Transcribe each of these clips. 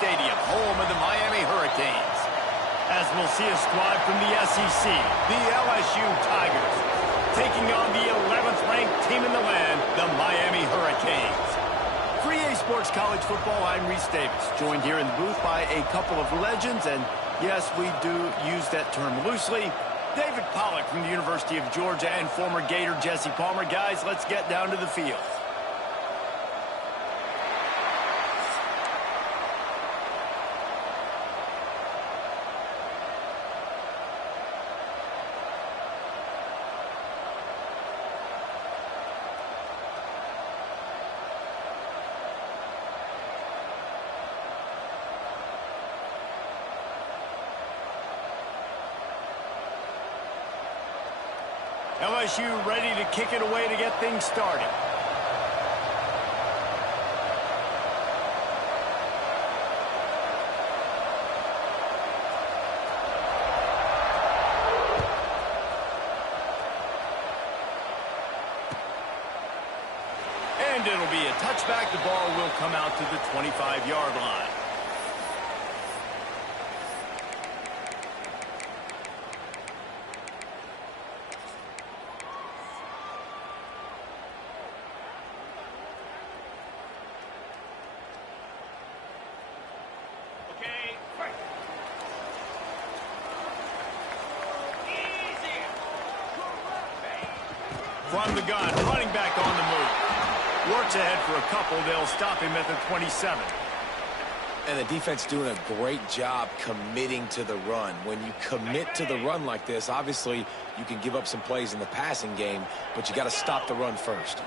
Stadium, home of the Miami Hurricanes. As we'll see a squad from the SEC, the LSU Tigers, taking on the 11th ranked team in the land, the Miami Hurricanes. For EA Sports College Football, I'm Reese Davis, joined here in the booth by a couple of legends, and yes, we do use that term loosely. David Pollack from the University of Georgia and former Gator Jesse Palmer. Guys, let's get down to the field. LSU ready to kick it away to get things started. And it'll be a touchback. The ball will come out to the 25-yard line. From the gun, running back on the move. Works ahead for a couple. They'll stop him at the 27. And the defense doing a great job committing to the run. When you commit to the run like this, obviously you can give up some plays in the passing game, but you got to stop the run first.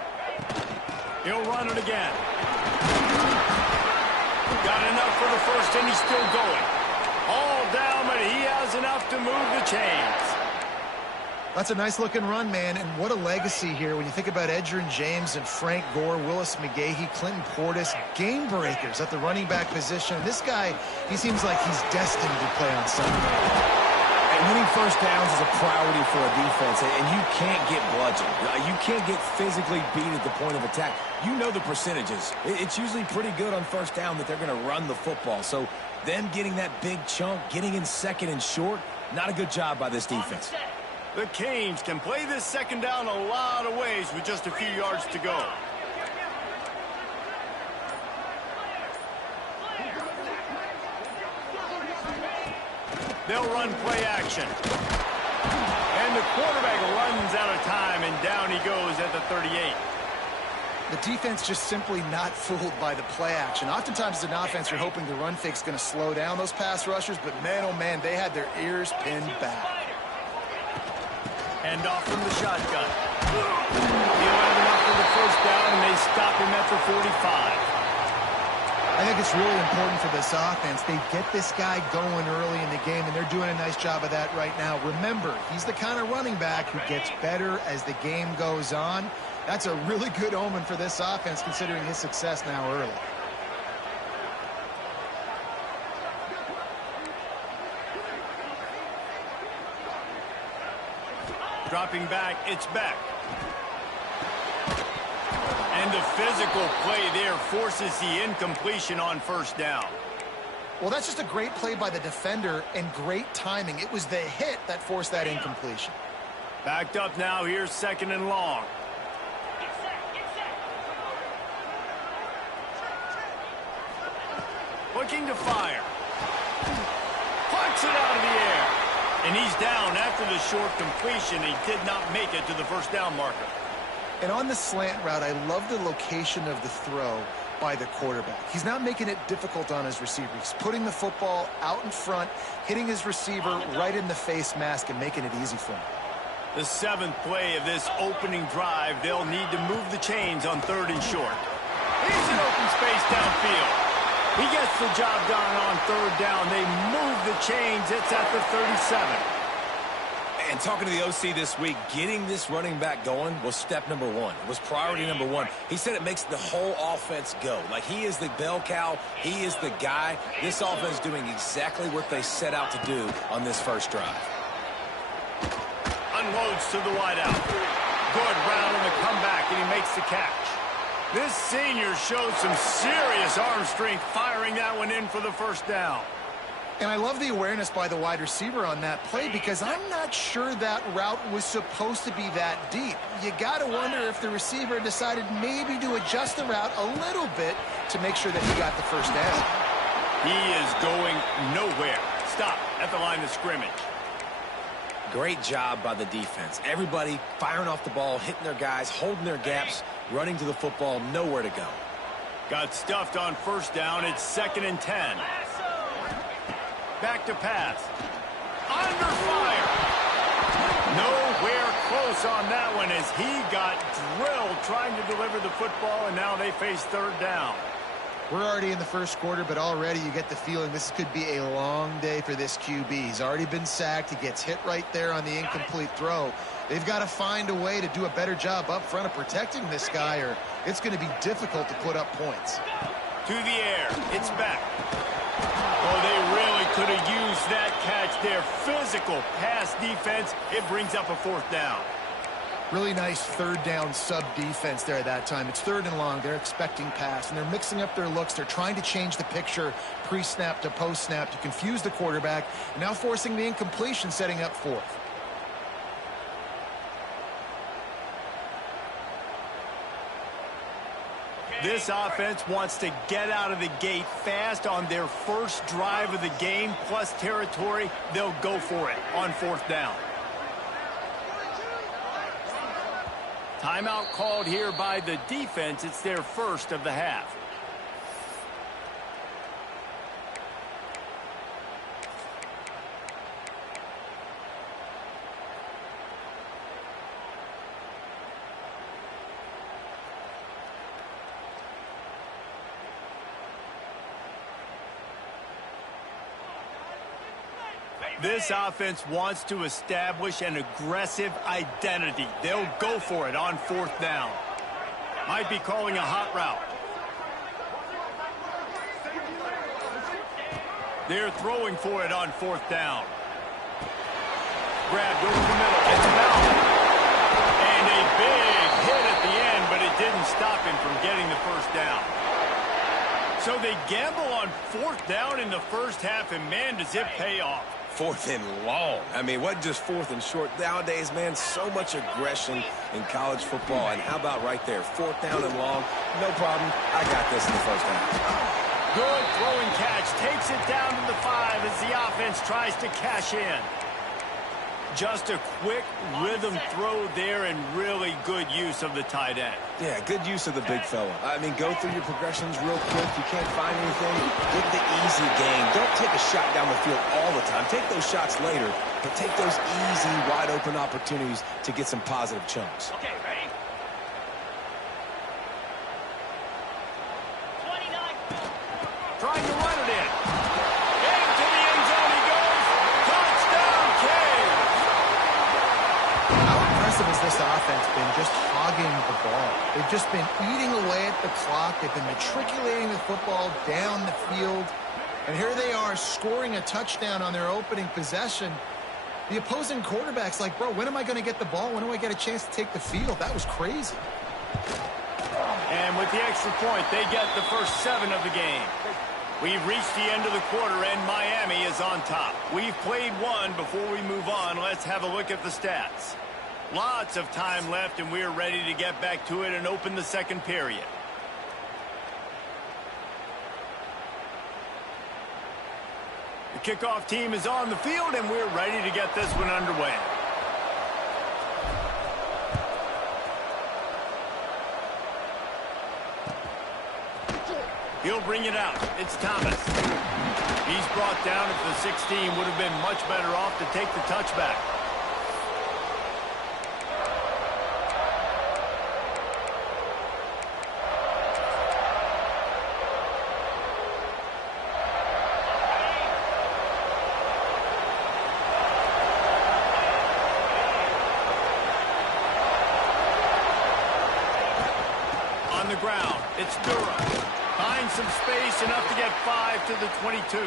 He'll run it again. Got enough for the first, and he's still going. All down, but he has enough to move the chains. That's a nice-looking run, man, and what a legacy here when you think about Edgerrin James and Frank Gore, Willis McGahee, Clinton Portis, game breakers at the running back position. This guy, he seems like he's destined to play on Sunday. And winning first downs is a priority for a defense, and you can't get bludgeoned. You can't get physically beat at the point of attack. You know the percentages. It's usually pretty good on first down that they're going to run the football. So them getting that big chunk, getting in second and short, not a good job by this defense. The Canes can play this second down a lot of ways with just a few yards to go. They'll run play action. And the quarterback runs out of time, and down he goes at the 38. The defense just simply not fooled by the play action. Oftentimes as an offense, you're hoping the run fake's going to slow down those pass rushers, but man, oh man, they had their ears pinned back. Hand off from the shotgun. He'll have enough for the first down, and they stop him at the 45. I think it's really important for this offense. They get this guy going early in the game, and they're doing a nice job of that right now. Remember, he's the kind of running back who gets better as the game goes on. That's a really good omen for this offense, considering his success now early. Dropping back, it's Beck. And the physical play there forces the incompletion on first down. Well, that's just a great play by the defender and great timing. It was the hit that forced that incompletion. Backed up now, here's second and long. Looking to fire. Plucks it out of the air. And he's down after the short completion. He did not make it to the first down marker. And on the slant route, I love the location of the throw by the quarterback. He's not making it difficult on his receiver. He's putting the football out in front, hitting his receiver right in the face mask and making it easy for him. The seventh play of this opening drive, they'll need to move the chains on third and short. Here's an open space downfield. He gets the job done on third down. They move the chains. It's at the 37. And talking to the OC this week, getting this running back going was step number one. It was priority number one. He said it makes the whole offense go. Like, he is the bell cow. He is the guy. This offense is doing exactly what they set out to do on this first drive. Unloads to the wideout. Good route on the comeback, and he makes the catch. This senior shows some serious arm strength firing that one in for the first down. And I love the awareness by the wide receiver on that play because I'm not sure that route was supposed to be that deep. You got to wonder if the receiver decided maybe to adjust the route a little bit to make sure that he got the first down. He is going nowhere. Stop at the line of scrimmage. Great job by the defense. Everybody firing off the ball, hitting their guys, holding their gaps, running to the football, nowhere to go. Got stuffed on first down. It's 2nd and 10. Back to pass. Under fire. Nowhere close on that one as he got drilled trying to deliver the football, and now they face 3rd down. We're already in the first quarter, but already you get the feeling this could be a long day for this QB. He's already been sacked. He gets hit right there on the incomplete throw. They've got to find a way to do a better job up front of protecting this guy, or it's going to be difficult to put up points. To the air. It's back. Oh, they really could have used that catch there. Physical pass defense. It brings up a 4th down. Really nice 3rd down sub-defense there that time. It's 3rd and long. They're expecting pass, and they're mixing up their looks. They're trying to change the picture pre-snap to post-snap to confuse the quarterback, and now forcing the incompletion, setting up 4th. This offense wants to get out of the gate fast on their first drive of the game, plus territory. They'll go for it on 4th down. Timeout called here by the defense. It's their first of the half. This offense wants to establish an aggressive identity. They'll go for it on 4th down. Might be calling a hot route. They're throwing for it on 4th down. Grabbed over the middle. It's out. And a big hit at the end, but it didn't stop him from getting the first down. So they gamble on 4th down in the first half, and man, does it pay off. 4th and long. I mean, what just 4th and short? Nowadays, man, so much aggression in college football. And how about right there? 4th down and long. No problem. I got this in the first half. Good throwing catch. Takes it down to the 5 as the offense tries to cash in. Just a quick rhythm throw there and really good use of the tight end. Yeah, good use of the big fella. I mean, go through your progressions real quick. You can't find anything, get the easy gain. Don't take a shot down the field all the time. Take those shots later, but take those easy, wide-open opportunities to get some positive chunks. Okay, ready? 29. Trying to run it in. Into the end zone he goes. Touchdown, Cade. How impressive has this offense been just hogging the ball? They've just been eating away at the clock. They've been matriculating the football down the field. And here they are scoring a touchdown on their opening possession. The opposing quarterback's like, bro, when am I going to get the ball? When do I get a chance to take the field? That was crazy. And with the extra point, they get the first 7 of the game. We've reached the end of the quarter, and Miami is on top. We've played one. Before we move on, let's have a look at the stats. Lots of time left, and we're ready to get back to it and open the second period. The kickoff team is on the field, and we're ready to get this one underway. He'll bring it out. It's Thomas. He's brought down at the 16. Would have been much better off to take the touchback. On the ground, it's Durham. Finds some space, enough to get 5 to the 22.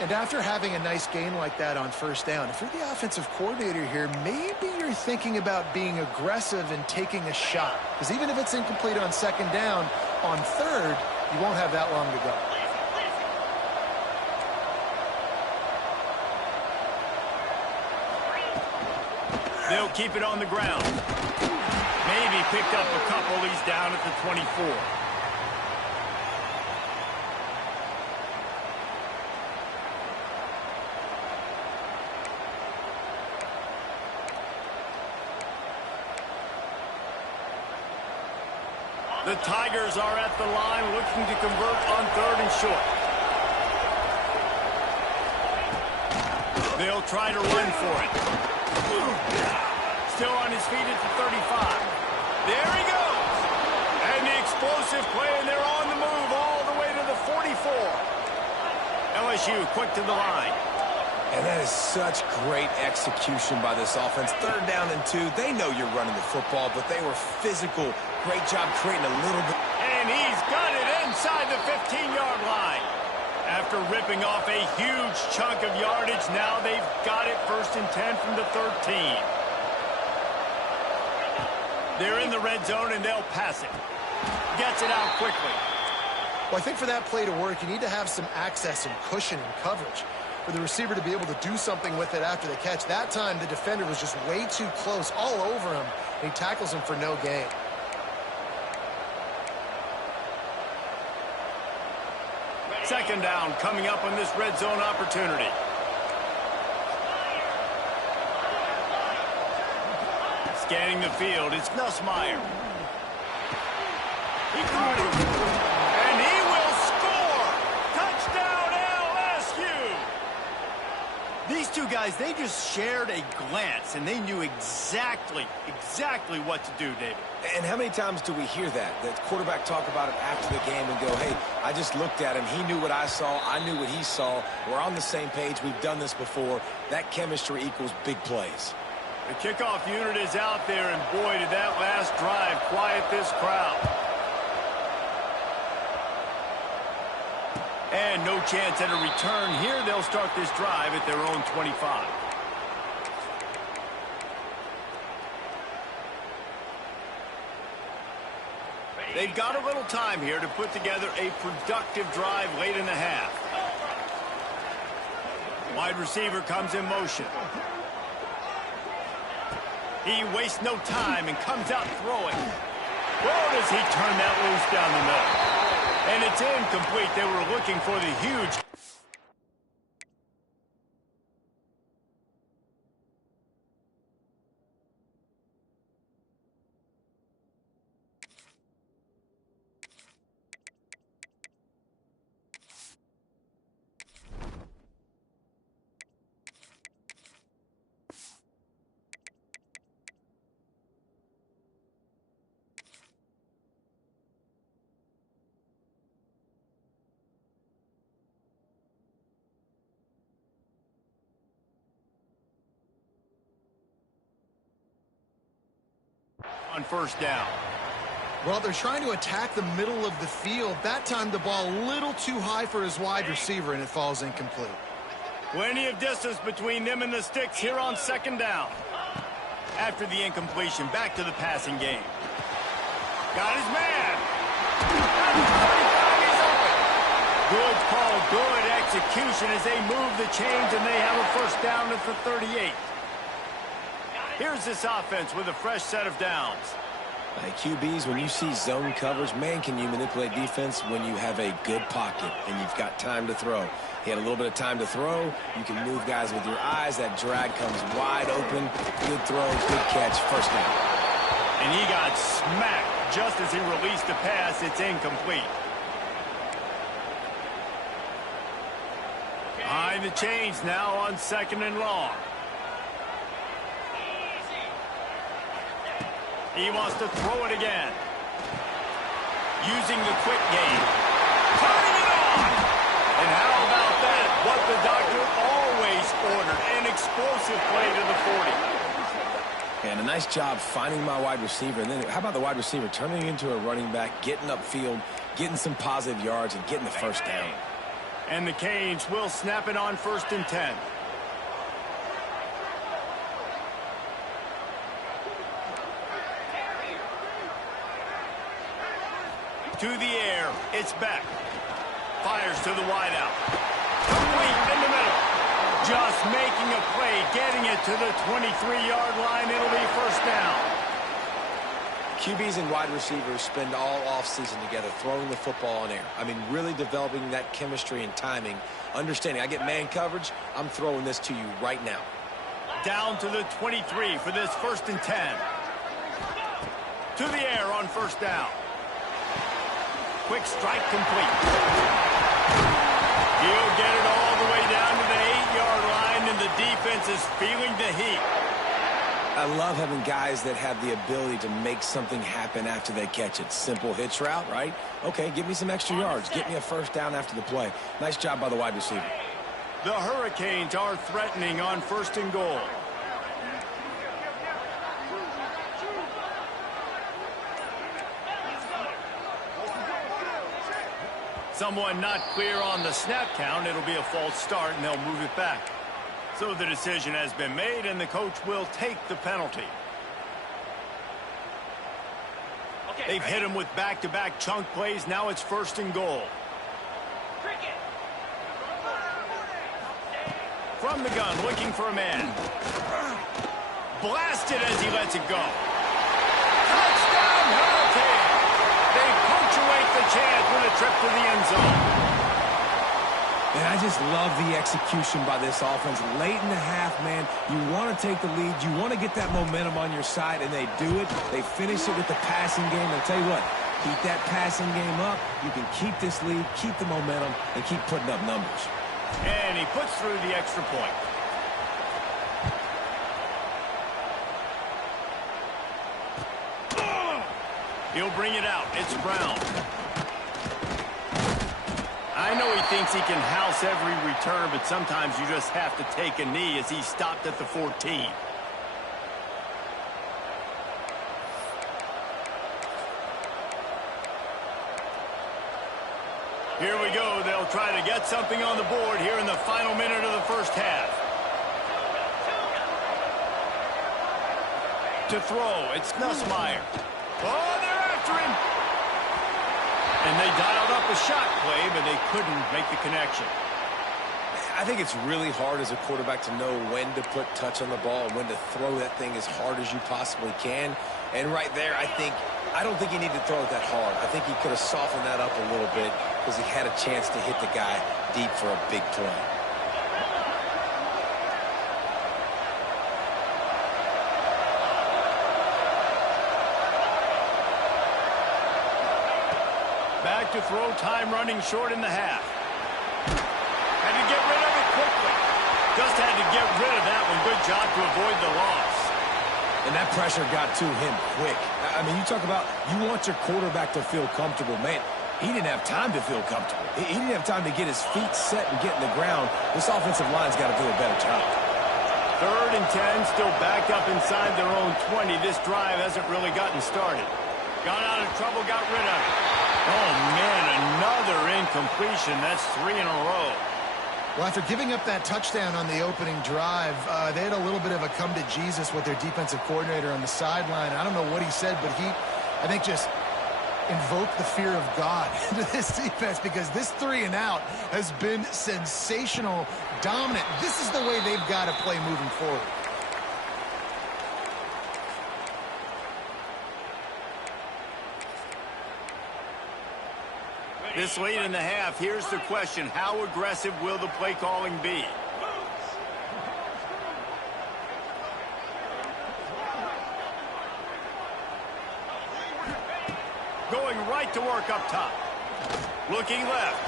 And after having a nice game like that on first down, if you're the offensive coordinator here, maybe you're thinking about being aggressive and taking a shot. Because even if it's incomplete on second down, on third, you won't have that long to go. They'll keep it on the ground. Maybe picked up a couple. He's down at the 24. The Tigers are at the line looking to convert on third and short. They'll try to run for it. Still on his feet at the 35. There he goes. And the explosive play, and they're on the move all the way to the 44. LSU quick to the line. And that is such great execution by this offense. Third down and 2. They know you're running the football, but they were physical. Great job creating a little bit. And he's got it inside the 15-yard line. After ripping off a huge chunk of yardage, now they've got it 1st and 10 from the 13. They're in the red zone, and they'll pass it. Gets it out quickly. Well, I think for that play to work, you need to have some access and cushion and coverage for the receiver to be able to do something with it after the catch. That time, the defender was just way too close, all over him, and he tackles him for no gain. Second down coming up on this red zone opportunity. Scanning the field, it's Nussmeier. He caught it, and he will score! Touchdown, LSU! These two guys, they just shared a glance, and they knew exactly what to do, David. And how many times do we hear that? The quarterback talk about it after the game and go, hey, I just looked at him. He knew what I saw. I knew what he saw. We're on the same page. We've done this before. That chemistry equals big plays. The kickoff unit is out there, and boy, did that last drive quiet this crowd. And no chance at a return here. They'll start this drive at their own 25. They've got a little time here to put together a productive drive late in the half. Wide receiver comes in motion. He wastes no time and comes out throwing. Whoa, does he turn that loose down the middle? And it's incomplete. They were looking for the huge... on first down. Well, they're trying to attack the middle of the field. That time the ball a little too high for his wide receiver, and it falls incomplete. Plenty of distance between them and the sticks here on second down. After the incompletion, back to the passing game. Got his man. He's open. Good call, good execution as they move the chains, and they have a first down at the 38. Here's this offense with a fresh set of downs. QBs, when you see zone coverage, man, can you manipulate defense when you have a good pocket and you've got time to throw. He had a little bit of time to throw. You can move guys with your eyes. That drag comes wide open. Good throw, good catch, first down. And he got smacked just as he released the pass. It's incomplete. Behind the chains now on second and long. He wants to throw it again. Using the quick game. Turning it on! And how about that? What the doctor always ordered. An explosive play to the 40. And a nice job finding my wide receiver. And then how about the wide receiver turning into a running back, getting upfield, getting some positive yards, and getting the first down. And the Canes will snap it on 1st and 10. To the air, it's Beck. Fires to the wideout. Complete in the middle. Just making a play, getting it to the 23-yard line. It'll be first down. QBs and wide receivers spend all offseason together throwing the football in air. I mean, really developing that chemistry and timing. Understanding, I get man coverage, I'm throwing this to you right now. Down to the 23 for this 1st and 10. To the air on first down. Quick strike complete. He'll get it all the way down to the 8-yard line, and the defense is feeling the heat. I love having guys that have the ability to make something happen after they catch it. Simple hitch route, right? Okay, give me some extra yards. Get me a first down after the play. Nice job by the wide receiver. The Hurricanes are threatening on 1st and goal. Someone not clear on the snap count. It'll be a false start, and they'll move it back. So the decision has been made, and the coach will take the penalty. They've hit him with back-to-back chunk plays. Now it's 1st and goal. From the gun, looking for a man. Blasted as he lets it go. Touchdown, Hurricane! They punctuate the chance with a trip to the end zone. And I just love the execution by this offense. Late in the half, man, you want to take the lead. You want to get that momentum on your side, and they do it. They finish it with the passing game. And I'll tell you what, keep that passing game up. You can keep this lead, keep the momentum, and keep putting up numbers. And he puts through the extra point. He'll bring it out. It's Brown. I know he thinks he can house every return, but sometimes you just have to take a knee as he stopped at the 14. Here we go. They'll try to get something on the board here in the final minute of the first half. To throw, it's Nussmeier. Oh, they're after him. And they dialed up a shot play, but they couldn't make the connection. I think it's really hard as a quarterback to know when to put touch on the ball and when to throw that thing as hard as you possibly can. And right there, I don't think he needed to throw it that hard. I think he could have softened that up a little bit because he had a chance to hit the guy deep for a big play. Back to throw, time running short in the half. Had to get rid of it quickly. Just had to get rid of that one. Good job to avoid the loss. And that pressure got to him quick. I mean, you talk about you want your quarterback to feel comfortable. Man, he didn't have time to feel comfortable. He didn't have time to get his feet set and get in the ground. This offensive line's got to do a better job. 3rd and 10, still backed up inside their own 20. This drive hasn't really gotten started. Got out of trouble, got rid of it. Oh, man, another incompletion. That's 3 in a row. Well, after giving up that touchdown on the opening drive, they had a little bit of a come to Jesus with their defensive coordinator on the sideline. I don't know what he said, but he, I think, just invoked the fear of God into this defense because this 3 and out has been sensational, dominant. This is the way they've got to play moving forward. This late in the half, here's the question. How aggressive will the play calling be? Going right to work up top. Looking left.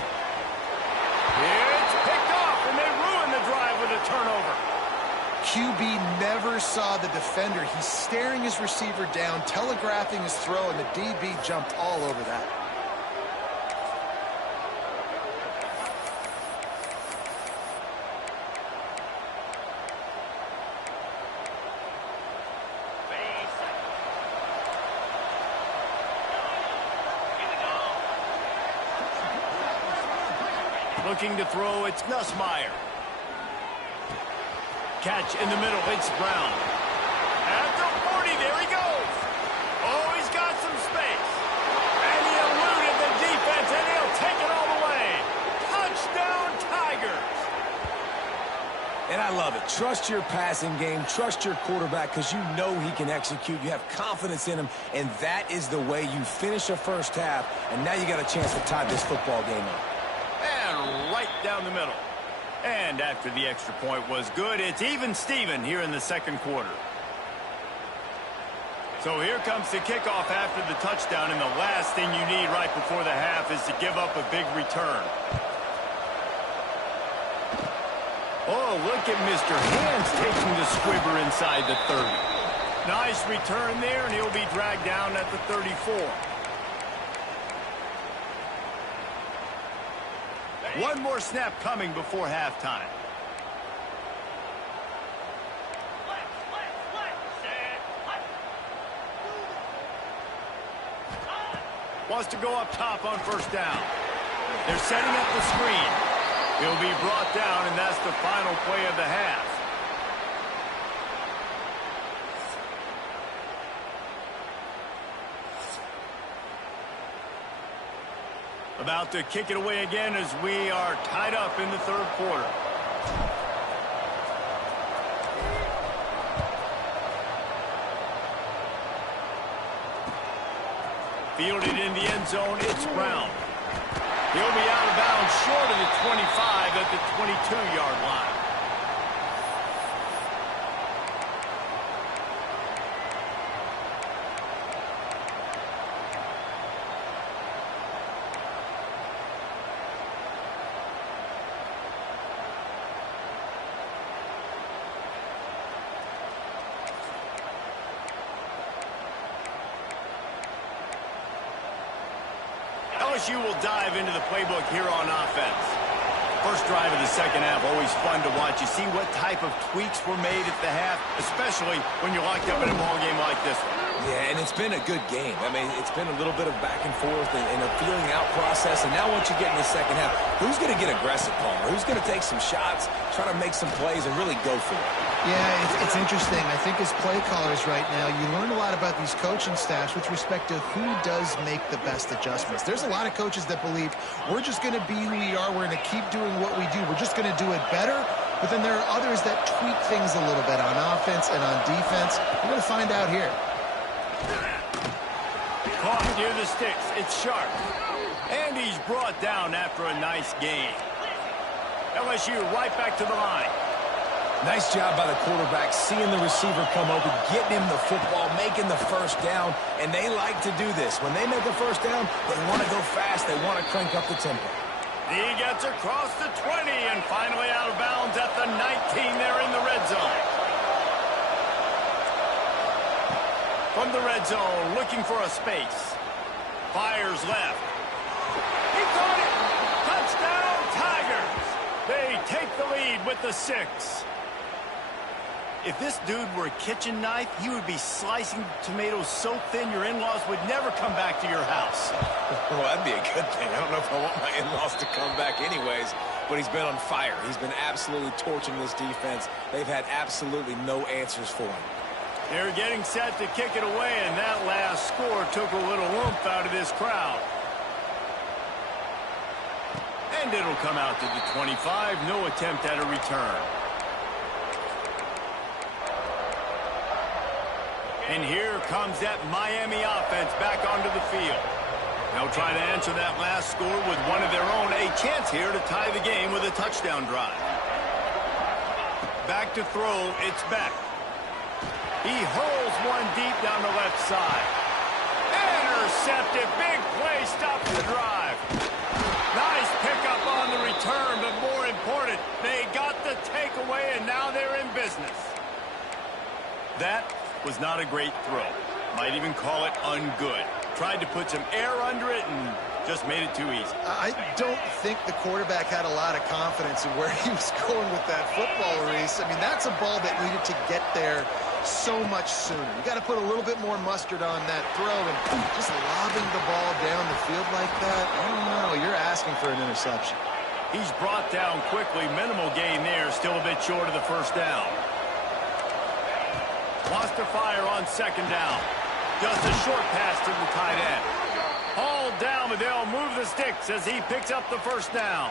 It's picked off, and they ruin the drive with a turnover. QB never saw the defender. He's staring his receiver down, telegraphing his throw, and the DB jumped all over that. Looking to throw, it's Nussmeier. Catch in the middle, it's Brown. At the 40, there he goes. Oh, he's got some space. And he eluded the trust your passing game, trust your quarterback, because you know he can execute. You have confidence in him, and that is the way you finish a first half, and now you got a chance to tie this football game up. And right down the middle. And after the extra point was good, it's even Steven here in the second quarter. So here comes the kickoff after the touchdown, and the last thing you need right before the half is to give up a big return. Oh, look at Mr. Hands taking the squibber inside the 30. Nice return there, and he'll be dragged down at the 34. One more snap coming before halftime. Wants to go up top on first down. They're setting up the screen. He'll be brought down, and that's the final play of the half. About to kick it away again as we are tied up in the third quarter. Fielded in the end zone, it's Brown. He'll be out of bounds short of the 25 at the 22-yard line. LSU will dive into the playbook here on offense. First drive of the second half, always fun to watch. You see what type of tweaks were made at the half, especially when you're locked up in a ball game like this one. Yeah, and it's been a good game. I mean, it's been a little bit of back and forth and a feeling out process. And now once you get in the second half, who's going to get aggressive, Palmer? Who's going to take some shots, try to make some plays, and really go for it? Yeah, it's interesting. I think as play callers right now, you learn a lot about these coaching staffs with respect to who does make the best adjustments. There's a lot of coaches that believe we're just going to be who we are. We're going to keep doing what we do. We're just going to do it better. But then there are others that tweak things a little bit on offense and on defense. We're going to find out here. Caught near the sticks. It's Sharp. And he's brought down after a nice gain. LSU right back to the line. Nice job by the quarterback, seeing the receiver come open, getting him the football, making the first down, and they like to do this. When they make a first down, they want to go fast. They want to crank up the tempo. He gets across the 20 and finally out of bounds at the 19 there in the red zone. From the red zone, looking for a space. Fires left. He caught it! Touchdown, Tigers! They take the lead with the 6. If this dude were a kitchen knife, he would be slicing tomatoes so thin your in-laws would never come back to your house. Well, that'd be a good thing. I don't know if I want my in-laws to come back anyways, but he's been on fire. He's been absolutely torching this defense. They've had absolutely no answers for him. They're getting set to kick it away, and that last score took a little oomph out of this crowd. And it'll come out to the 25. No attempt at a return. And here comes that Miami offense back onto the field. They'll try to answer that last score with one of their own. A chance here to tie the game with a touchdown drive. Back to throw. It's Beck. He hurls one deep down the left side. Intercepted. Big play. Stops the drive. Nice pickup on the return, but more important, they got the takeaway, and now they're in business. That was not a great throw. Might even call it ungood. Tried to put some air under it and just made it too easy. I don't think the quarterback had a lot of confidence in where he was going with that football, Reese. I mean, that's a ball that needed to get there so much sooner. You got to put a little bit more mustard on that throw, and just lobbing the ball down the field like that, I don't know. You're asking for an interception. He's brought down quickly. Minimal gain there. Still a bit short of the first down. Wants to fire on second down. Just a short pass to the tight end. Hauled down, but they'll move the sticks as he picks up the first down.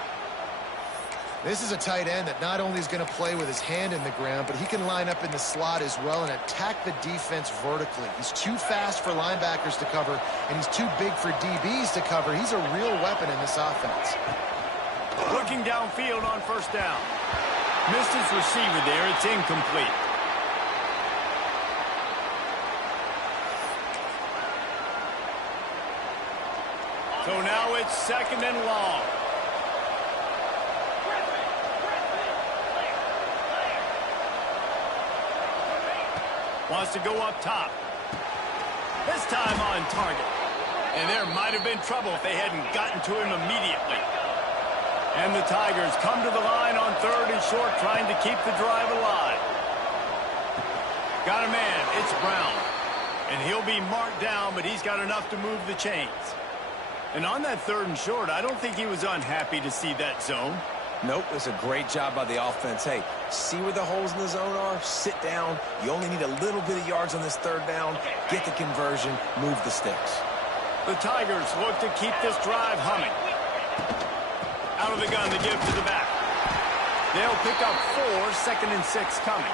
This is a tight end that not only is going to play with his hand in the ground, but he can line up in the slot as well and attack the defense vertically. He's too fast for linebackers to cover, and he's too big for DBs to cover. He's a real weapon in this offense. Looking downfield on first down. Missed his receiver there. It's incomplete. So now it's second and long. Wants to go up top. This time on target. And there might have been trouble if they hadn't gotten to him immediately. And the Tigers come to the line on third and short, trying to keep the drive alive. Got a man. It's Brown. And he'll be marked down, but he's got enough to move the chains. And on that third and short, I don't think he was unhappy to see that zone. Nope, it's a great job by the offense. Hey, see where the holes in the zone are? Sit down. You only need a little bit of yards on this third down. Get the conversion. Move the sticks. The Tigers look to keep this drive humming. Out of the gun to give to the back. They'll pick up 4, second and 6 coming.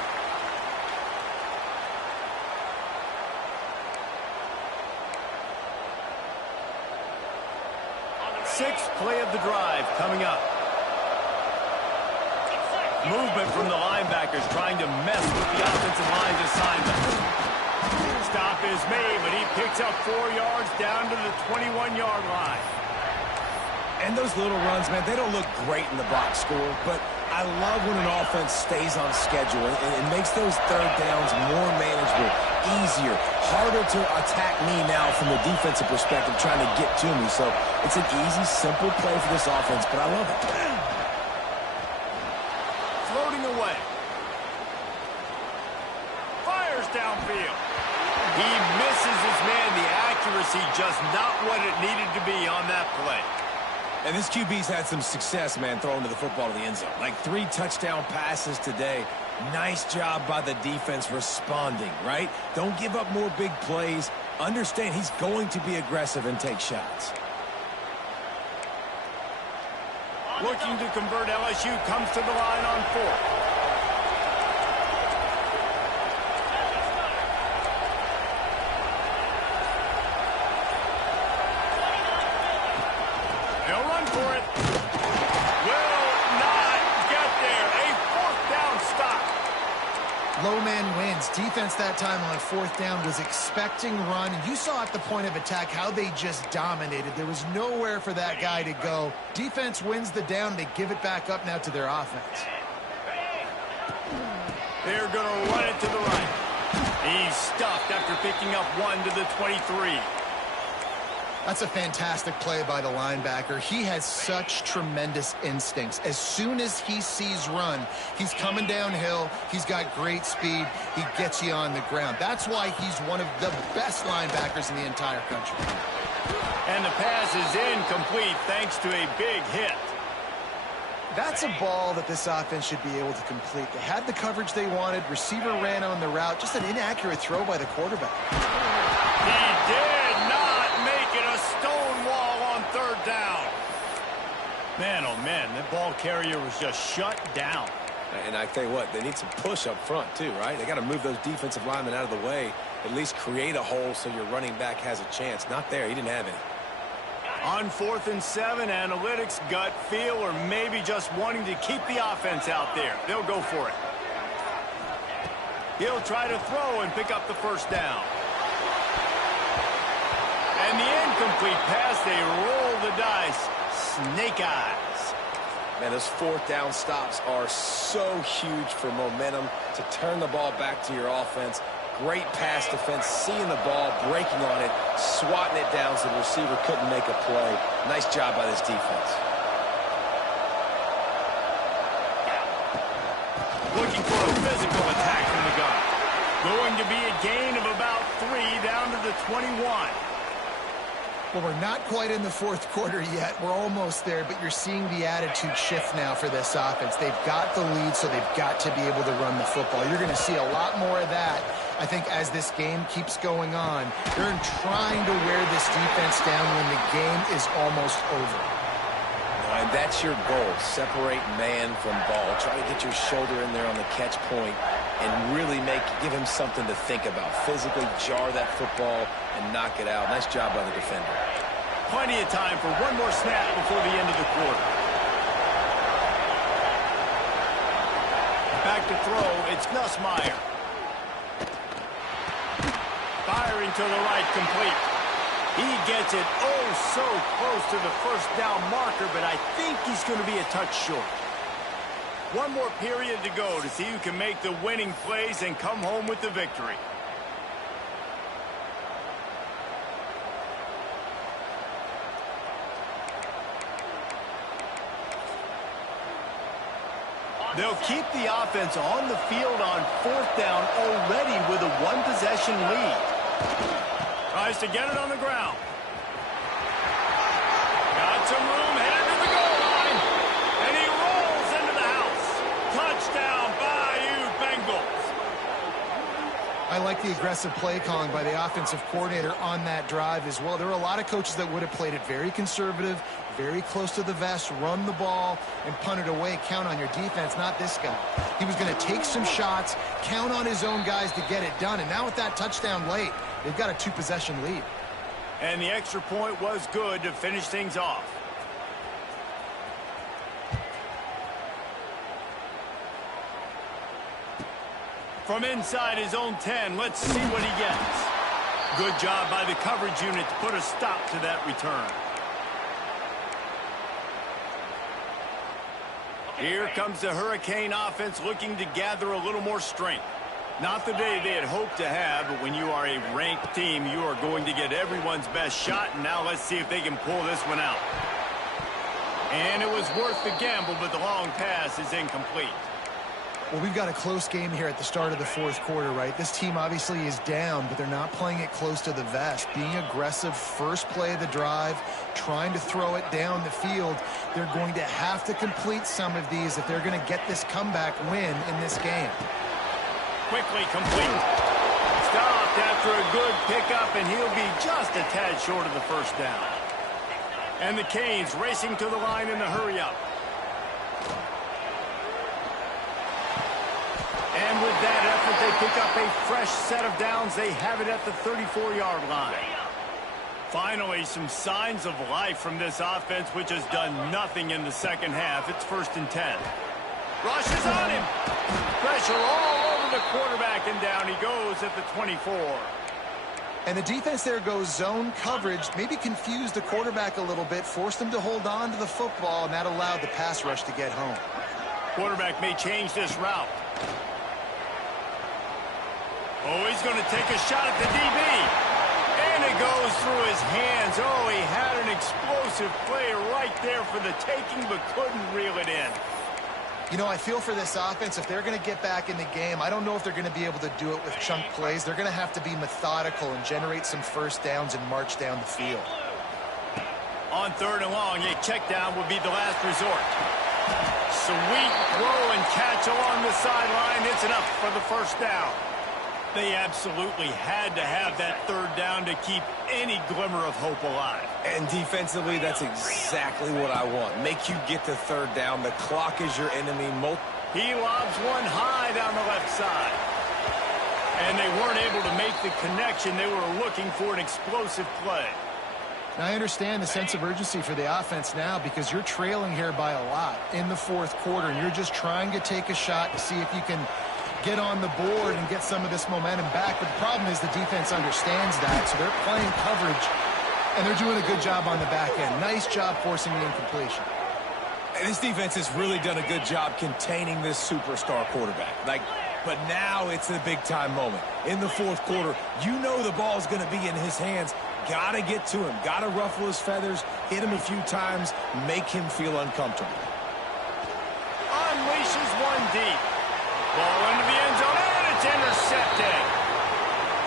Sixth play of the drive coming up. Movement from the linebackers trying to mess with the offensive line's assignment. Stop is made, but he picks up 4 yards down to the 21-yard line. And those little runs, man, they don't look great in the box score, but I love when an offense stays on schedule and makes those third downs more manageable, easier, harder to attack me now from the defensive perspective trying to get to me. So it's an easy, simple play for this offense, but I love it. Floating away. Fires downfield. He misses his man. The accuracy just not what it needed to be on that play. And this QB's had some success, man, throwing to the football to the end zone. Like 3 touchdown passes today. Nice job by the defense responding, right? Don't give up more big plays. Understand he's going to be aggressive and take shots. Looking to convert, LSU comes to the line on 4th. They'll run for it. Will not get there. A 4th down stop. Low man wins. Defense that time on 4th down was expecting run. You saw at the point of attack how they just dominated. There was nowhere for that guy to go. Defense wins the down. They give it back up now to their offense. They're going to run it to the right. He's stuffed after picking up 1 to the 23. That's a fantastic play by the linebacker. He has such tremendous instincts. As soon as he sees run, he's coming downhill. He's got great speed. He gets you on the ground. That's why he's one of the best linebackers in the entire country. And the pass is incomplete thanks to a big hit. That's a ball that this offense should be able to complete. They had the coverage they wanted. Receiver ran on the route. Just an inaccurate throw by the quarterback. He did not make it. A stone wall on 3rd down. Man, oh man, that ball carrier was just shut down. And I tell you what, they need some push up front too, right? They got to move those defensive linemen out of the way, at least create a hole so your running back has a chance. Not there. He didn't have any. On 4th and 7, analytics, gut feel, or maybe just wanting to keep the offense out there. They'll go for it. He'll try to throw and pick up the 1st down. And the incomplete pass, they roll the dice. Snake eyes. Man, those 4th down stops are so huge for momentum to turn the ball back to your offense. Great pass defense, seeing the ball, breaking on it, swatting it down so the receiver couldn't make a play. Nice job by this defense. Looking for a physical attack from the gun. Going to be a gain of about 3 down to the 21. Well, we're not quite in the 4th quarter yet. We're almost there, but you're seeing the attitude shift now for this offense. They've got the lead, so they've got to be able to run the football. You're going to see a lot more of that, I think, as this game keeps going on. They're trying to wear this defense down when the game is almost over. I And that's your goal. Separate man from ball. Try to get your shoulder in there on the catch point and really give him something to think about. Physically jar that football and knock it out. Nice job by the defender. Plenty of time for one more snap before the end of the quarter. Back to throw, it's Nussmeier. Firing to the right, complete. He gets it so close to the first down marker, but I think he's going to be a touch short. One more period to go to see who can make the winning plays and come home with the victory. They'll keep the offense on the field on fourth down already with a one-possession lead. Tries to get it on the ground. Got some room, headed to the goal line. And he rolls into the house. Touchdown, Bayou Bengals. I like the aggressive play calling by the offensive coordinator on that drive as well. There are a lot of coaches that would have played it very conservative, very close to the vest, run the ball, and punt it away. Count on your defense, not this guy. He was going to take some shots, count on his own guys to get it done. And now with that touchdown late, they've got a two-possession lead. And the extra point was good to finish things off. From inside his own 10, let's see what he gets. Good job by the coverage unit to put a stop to that return. Here comes the Hurricane offense looking to gather a little more strength. Not the day they had hoped to have, but when you are a ranked team, you are going to get everyone's best shot, and now let's see if they can pull this one out. And it was worth the gamble, but the long pass is incomplete. Well, we've got a close game here at the start of the fourth quarter, right? This team obviously is down, but they're not playing it close to the vest. Being aggressive, first play of the drive, trying to throw it down the field. They're going to have to complete some of these if they're going to get this comeback win in this game. Quickly complete. Stopped after a good pickup, and he'll be just a tad short of the first down. And the Canes racing to the line in the hurry-up. And with that effort, they pick up a fresh set of downs. They have it at the 34-yard line. Finally, some signs of life from this offense, which has done nothing in the second half. It's 1st and 10. Rush is on him. Pressure all over the quarterback, and down he goes at the 24. And the defense there goes zone coverage, maybe confused the quarterback a little bit, forced him to hold on to the football, and that allowed the pass rush to get home. Quarterback may change this route. Oh, he's going to take a shot at the DB. And it goes through his hands. Oh, he had an explosive play right there for the taking, but couldn't reel it in. You know, I feel for this offense, if they're going to get back in the game, I don't know if they're going to be able to do it with chunk plays. They're going to have to be methodical and generate some first downs and march down the field. On 3rd and long, a check down would be the last resort. Sweet throw and catch along the sideline. It's enough for the first down. They absolutely had to have that 3rd down to keep any glimmer of hope alive. And defensively, that's exactly what I want. Make you get the 3rd down. The clock is your enemy. He lobs one high down the left side. And they weren't able to make the connection. They were looking for an explosive play. Now, I understand the sense of urgency for the offense now because you're trailing here by a lot in the fourth quarter, and you're just trying to take a shot to see if you can get on the board and get some of this momentum back. But the problem is the defense understands that, so they're playing coverage, and they're doing a good job on the back end. Nice job forcing the incompletion. And this defense has really done a good job containing this superstar quarterback. But now it's a big-time moment. In the fourth quarter, you know the ball's going to be in his hands. Got to get to him. Got to ruffle his feathers, hit him a few times, make him feel uncomfortable. Unleashes one deep. Ball into the end zone, and it's intercepted.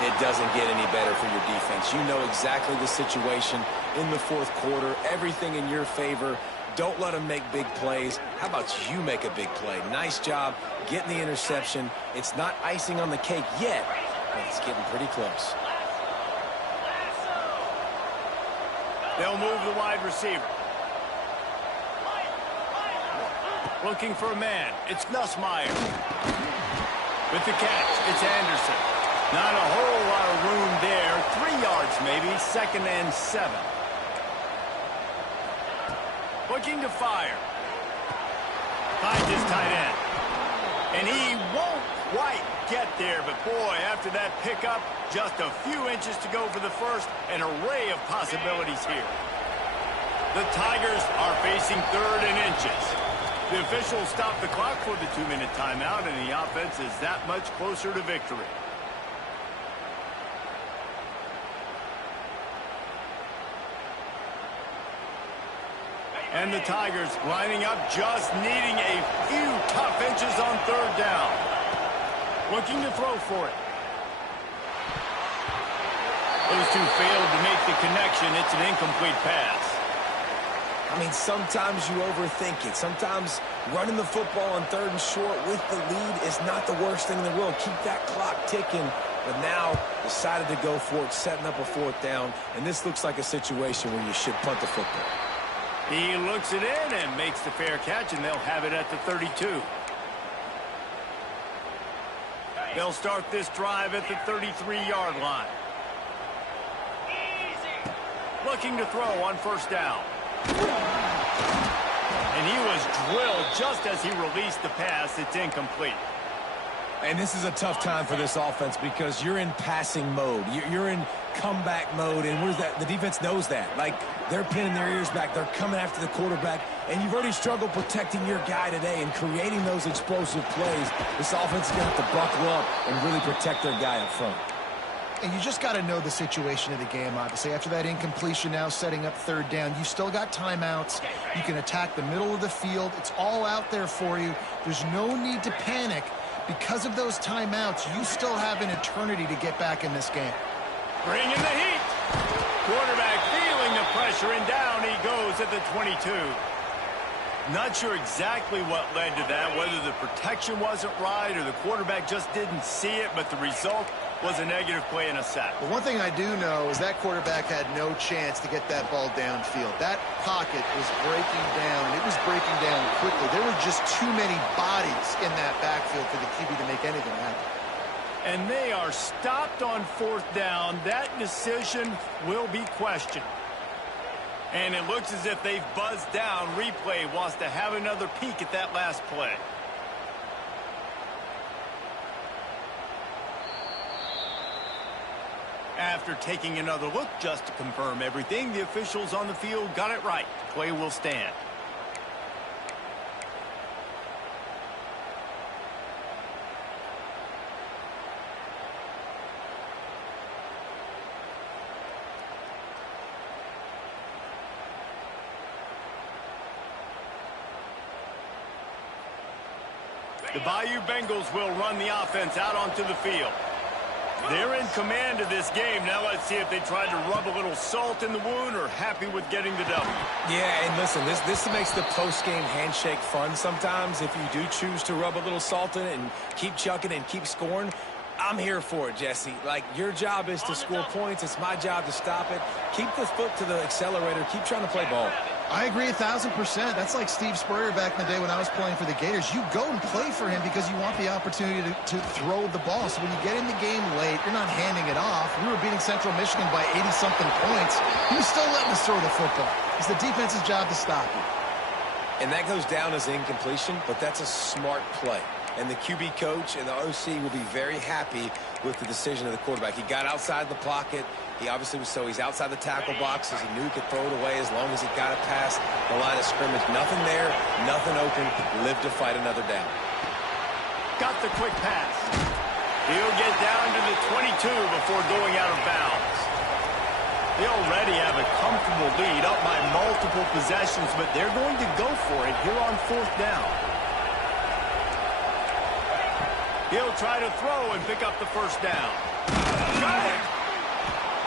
It doesn't get any better for your defense. You know exactly the situation in the fourth quarter. Everything in your favor. Don't let them make big plays. How about you make a big play? Nice job getting the interception. It's not icing on the cake yet, but it's getting pretty close. They'll move the wide receiver. Looking for a man. It's Nussmeier. With the catch, it's Anderson. Not a whole lot of room there. 3 yards maybe. 2nd and 7. Looking to fire. Finds his tight end. And he won't quite get there, but boy, after that pickup, just a few inches to go for the first. An array of possibilities here. The Tigers are facing 3rd and inches. The officials stop the clock for the 2-minute timeout, and the offense is that much closer to victory. And the Tigers lining up, just needing a few tough inches on 3rd down. Looking to throw for it. Those two failed to make the connection. It's an incomplete pass. I mean, sometimes you overthink it. Sometimes running the football on 3rd and short with the lead is not the worst thing in the world. Keep that clock ticking. But now decided to go for it, setting up a 4th down. And this looks like a situation where you should punt the football. He looks it in and makes the fair catch, and they'll have it at the 32. They'll start this drive at the 33-yard line. Looking to throw on 1st down. And he was drilled just as he released the pass. It's incomplete. And this is a tough time for this offense because you're in passing mode. You're in comeback mode, and what is that? The defense knows that. Like, they're pinning their ears back. They're coming after the quarterback, and you've already struggled protecting your guy today and creating those explosive plays. This offense is going to have to buckle up and really protect their guy up front. And you just got to know the situation of the game, obviously. After that incompletion, now setting up 3rd down, you still got timeouts. You can attack the middle of the field. It's all out there for you. There's no need to panic. Because of those timeouts, you still have an eternity to get back in this game. Bringing the heat. Quarterback feeling the pressure, and down he goes at the 22. Not sure exactly what led to that, whether the protection wasn't right or the quarterback just didn't see it, but the result was a negative play and a sack. But one thing I do know is that quarterback had no chance to get that ball downfield. That pocket was breaking down, and it was breaking down quickly. There were just too many bodies in that backfield for the QB to make anything happen. And they are stopped on 4th down. That decision will be questioned. And it looks as if they've buzzed down. Replay wants to have another peek at that last play. After taking another look just to confirm everything, the officials on the field got it right. Play will stand. The Bayou Bengals will run the offense out onto the field. They're in command of this game. Now let's see if they tried to rub a little salt in the wound or happy with getting the W. Yeah, and listen, this makes the post-game handshake fun sometimes. If you do choose to rub a little salt in it and keep chucking and keep scoring, I'm here for it, Jesse. Like, your job is to score points. It's my job to stop it. Keep the foot to the accelerator. Keep trying to play ball. I agree 1,000%. That's like Steve Spurrier back in the day when I was playing for the Gators. You go and play for him because you want the opportunity to throw the ball. So when you get in the game late, you're not handing it off. We were beating Central Michigan by 80-something points. He was still letting us throw the football. It's the defense's job to stop you. And that goes down as incompletion, but that's a smart play. And the QB coach and the OC will be very happy with the decision of the quarterback. He got outside the pocket. He obviously was he's outside the tackle box as he knew he could throw it away as long as he got it past the line of scrimmage. Nothing there, nothing open. Live to fight another down. Got the quick pass. He'll get down to the 22 before going out of bounds. They already have a comfortable lead up by multiple possessions, but they're going to go for it here on 4th down. He'll try to throw and pick up the 1st down. Got it!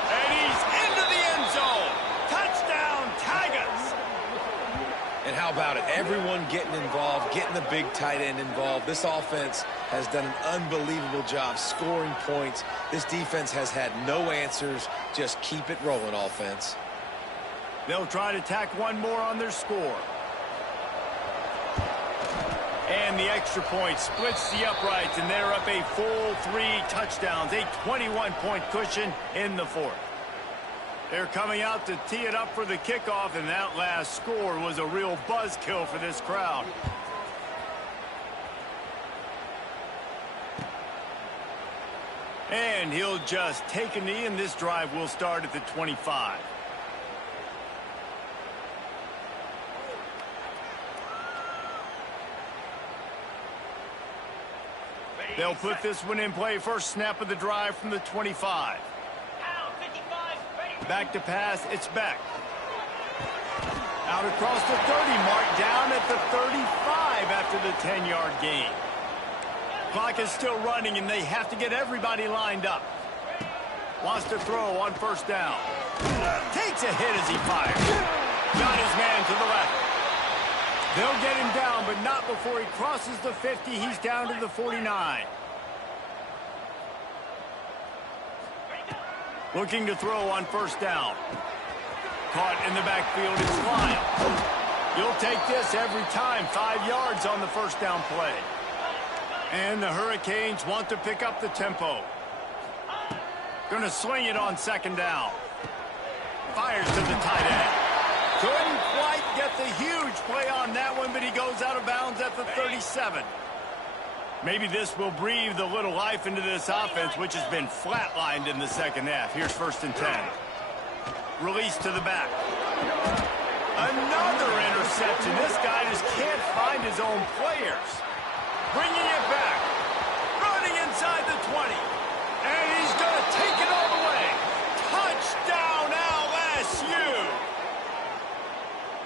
And he's into the end zone. Touchdown, Tigers! And how about it? Everyone getting involved, getting the big tight end involved. This offense has done an unbelievable job scoring points. This defense has had no answers. Just keep it rolling, offense. They'll try to tack one more on their score. And the extra point splits the uprights, and they're up a full 3 touchdowns, a 21-point cushion in the fourth. They're coming out to tee it up for the kickoff, and that last score was a real buzzkill for this crowd. And he'll just take a knee, and this drive will start at the 25. They'll put this one in play. First snap of the drive from the 25. Back to pass, it's Beck. Out across the 30 mark, down at the 35 after the 10-yard gain. Clock is still running, and they have to get everybody lined up. Wants to throw on first down. Takes a hit as he fires. Got his man to the left. They'll get him down, but not before he crosses the 50. He's down to the 49. Looking to throw on first down. Caught in the backfield is Lyle. You'll take this every time. 5 yards on the first down play. And the Hurricanes want to pick up the tempo. Going to sling it on second down. Fires to the tight end. Couldn't quite get the huge play on that one, but he goes out of bounds at the 37. Maybe this will breathe a little life into this offense, which has been flatlined in the second half. Here's 1st and 10. Release to the back. Another interception. This guy just can't find his own players. Bringing it back. Running inside the 20. And he's going to take it all the way. Touchdown, LSU.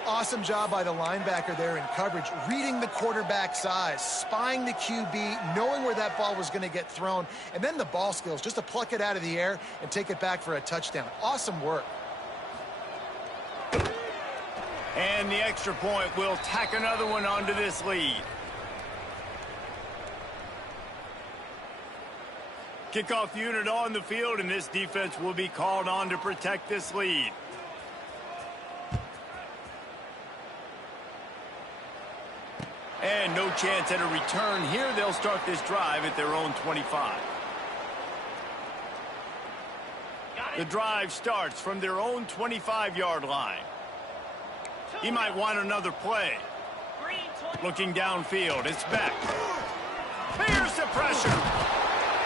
Awesome job by the linebacker there in coverage, reading the quarterback size, spying the QB, knowing where that ball was going to get thrown, and then the ball skills just to pluck it out of the air and take it back for a touchdown. Awesome work. And the extra point will tack another one onto this lead. Kickoff unit on the field, and this defense will be called on to protect this lead. And no chance at a return here. They'll start this drive at their own 25. The drive starts from their own 25-yard line. He might want another play. Looking downfield, it's Beck. Here's the pressure.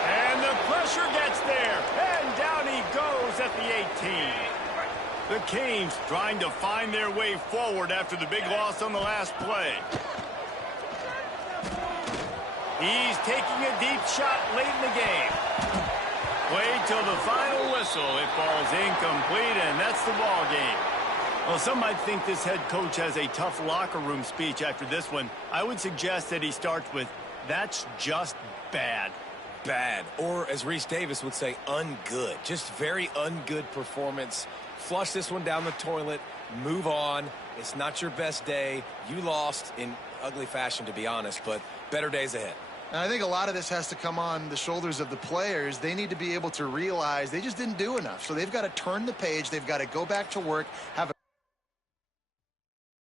And the pressure gets there. And down he goes at the 18. The Canes trying to find their way forward after the big loss on the last play. He's taking a deep shot late in the game. Played till the final whistle. It falls incomplete, and that's the ball game. Well, some might think this head coach has a tough locker room speech after this one. I would suggest that he starts with, "That's just bad." Bad, or as Reese Davis would say, ungood. Just very ungood performance. Flush this one down the toilet. Move on. It's not your best day. You lost in ugly fashion, to be honest, but better days ahead. And I think a lot of this has to come on the shoulders of the players. They need to be able to realize they just didn't do enough. So they've got to turn the page. They've got to go back to work, have a